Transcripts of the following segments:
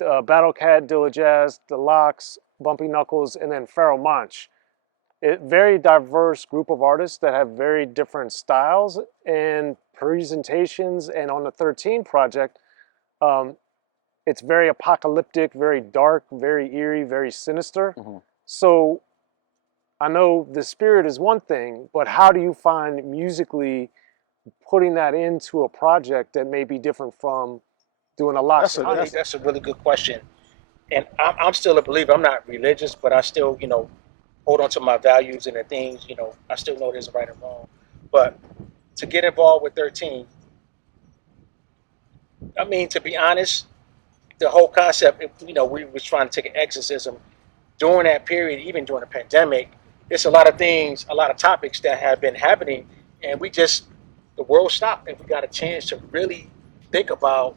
with Battle Cat, Dilla Jazz, The Locks, Bumpy Knuckles, and then Pharoahe Monch. Very diverse group of artists that have very different styles and presentations. And on the 13 project, it's very apocalyptic, very dark, very eerie, very sinister. So I know the spirit is one thing, but how do you find musically putting that into a project that may be different from doing a lot? That's a really good question. And I'm still a believer. I'm not religious, but I still, hold on to my values and the things, I still know there's right and wrong. But to get involved with 13, I mean, to be honest, the whole concept, we was trying to take an exorcism during that period, even during the pandemic. It's a lot of things, a lot of topics that have been happening, and the world stopped, and we got a chance to really think about,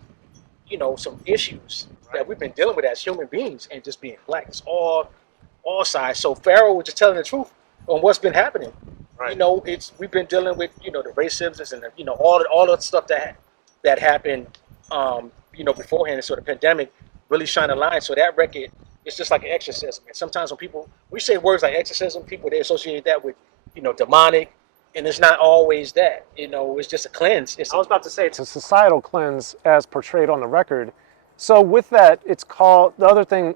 some issues that we've been dealing with as human beings, and just being black. It's all sides. So Pharoahe was just telling the truth on what's been happening. Right. We've been dealing with, the racism and all the stuff that happened, beforehand. So the pandemic really shined a light. So that record, it's just like an exorcism. And sometimes when we say words like exorcism, they associate that with, demonic, and it's not always that. It's just a cleanse. I was about to say it's a societal cleanse as portrayed on the record. So with that, it's called, the other thing,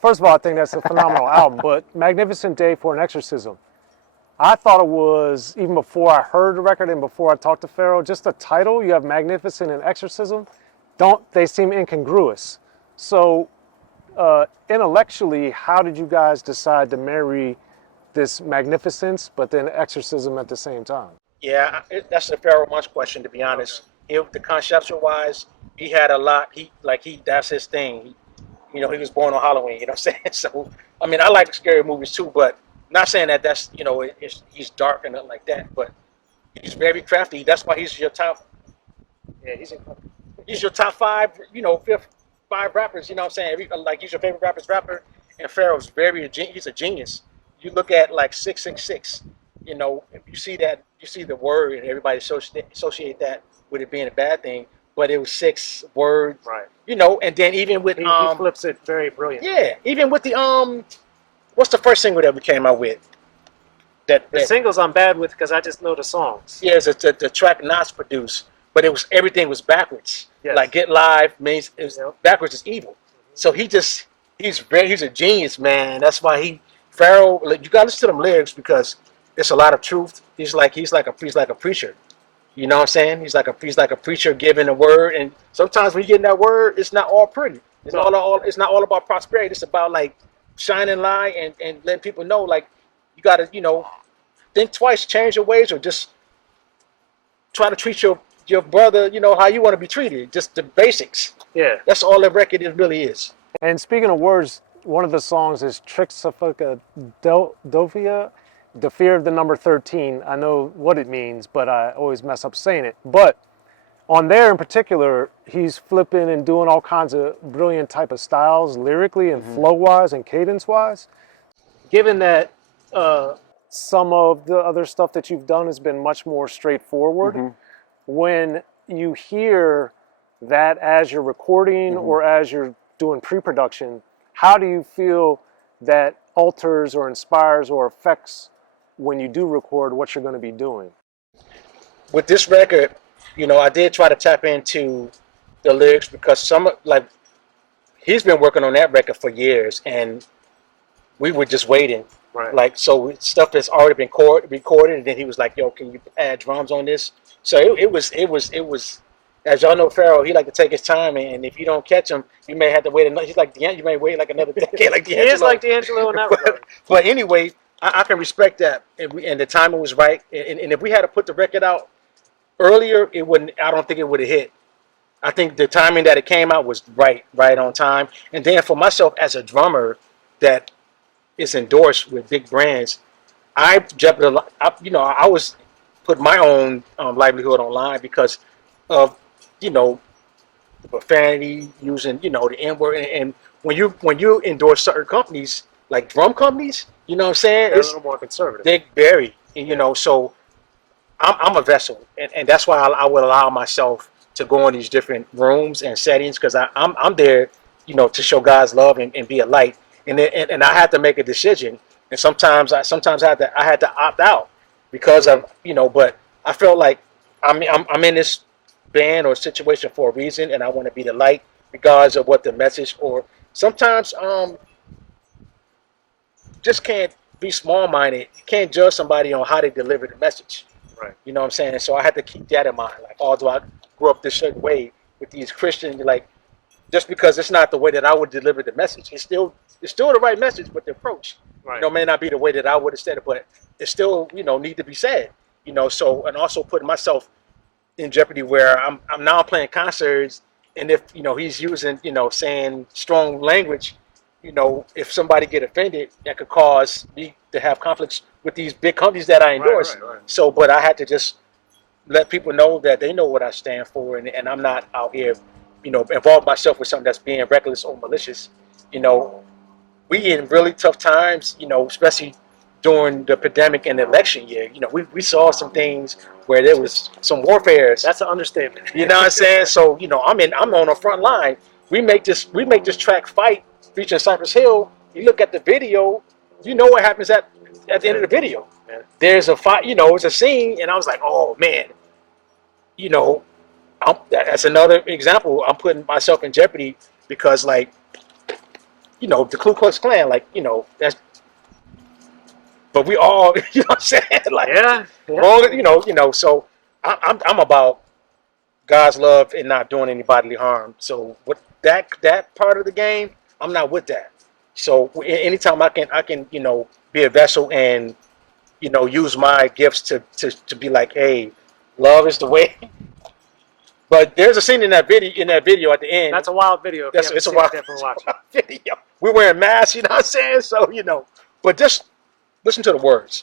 first of all, I think that's a phenomenal album, but Magnificent Day for an Exorcism. I thought it was, even before I heard the record and before I talked to Pharoahe, just the title, you have Magnificent and Exorcism, they seem incongruous. So intellectually, how did you guys decide to marry this magnificence, but then exorcism at the same time? Yeah, that's a Pharoahe Monch question, to be honest. The conceptual wise, he had a lot. That's his thing. He was born on Halloween. You know what I'm saying? So, I mean, I like scary movies too, but not saying that that's he's dark and nothing like that. But he's very crafty. That's why he's your top. Yeah, he's your top five. Five rappers. You know what I'm saying? He's your favorite rapper. And Pharoahe's he's a genius. You look at like 666, if you see the word, and everybody associate that with it being a bad thing, but it was 6 words, right? And then even with he flips it very brilliant. Yeah, even with the what's the first single that we came out with? The singles I'm bad with because I just know the songs. Yeah, it's the track Nas produced, but everything was backwards. Yes. Like Get Live means backwards is evil. So he's a genius, man. That's why Pharoahe, you gotta listen to them lyrics because there's a lot of truth. He's like a preacher. You know what I'm saying? He's like a preacher giving a word, and sometimes when you get that word, it's not all pretty. It's not all about prosperity. It's about like shining light and letting people know, like, you gotta, think twice, change your ways, or just try to treat your brother, how you want to be treated. Just the basics. Yeah. That's all the record really is. And speaking of words, one of the songs is Philadelphia, the fear of the number 13. I know what it means, but I always mess up saying it. But on there in particular, he's flipping and doing all kinds of brilliant type of styles, lyrically and flow-wise and cadence-wise. Given that some of the other stuff that you've done has been much more straightforward, when you hear that as you're recording or as you're doing pre-production, how do you feel that alters or inspires or affects when you do record what you're going to be doing? With this record, I did try to tap into the lyrics because he's been working on that record for years, and we were just waiting. Right. So stuff that's already been recorded, and then he was like, "Yo, can you add drums on this?" So it was. As y'all know, Pharoahe, he like to take his time, and if you don't catch him, you may have to wait another. He's like you may wait like another decade, like D'Angelo. He is like D'Angelo in that regard. But anyway, I can respect that, and the timing was right. And if we had to put the record out earlier, it wouldn't. I don't think it would have hit. I think the timing that it came out was right on time. And then for myself as a drummer, that is endorsed with big brands, I was put my own livelihood online because of the profanity, using the N-word, and when you endorse certain companies like drum companies, you know what I'm saying, they're a little more conservative. They vary, so I'm a vessel, and that's why I would allow myself to go in these different rooms and settings because I'm there to show God's love and be a light. And I had to make a decision. And sometimes I had to opt out because of, but I felt like I'm in this band or situation for a reason, and I want to be the light regardless of what the message. Or sometimes just can't be small-minded. You can't judge somebody on how they deliver the message. Right. You know what I'm saying? And so I had to keep that in mind. Like, although I grew up this certain way with these Christians, like, just because it's not the way that I would deliver the message, it's still the right message, but the approach, Right. may not be the way that I would have said it, but it still, need to be said. So, and also putting myself in jeopardy where I'm now playing concerts, and if he's using saying strong language, if somebody get offended, that could cause me to have conflicts with these big companies that I endorse. Right. So, but I had to just let people know that they know what I stand for, and I'm not out here, involve myself with something that's being reckless or malicious. We in really tough times, especially during the pandemic and the election year. We saw some things where there was some warfare. That's an understatement. You know what I'm saying? So, I'm on the front line. We make this track Fight featuring Cypress Hill. You look at the video, what happens at the end of the video. Yeah. There's a fight, it's a scene, and I was like, oh man, that's another example. I'm putting myself in jeopardy because, like, the Ku Klux Klan, like, that's. But we all, you know what I'm saying? Like, Yeah. wrong, So I'm about God's love and not doing any bodily harm. So with that part of the game, I'm not with that. So anytime I can be a vessel and use my gifts to be like, hey, love is the way. But there's a scene in that video at the end. That's a wild video. It's a wild video. We're wearing masks, you know what I'm saying? So but just listen to the words.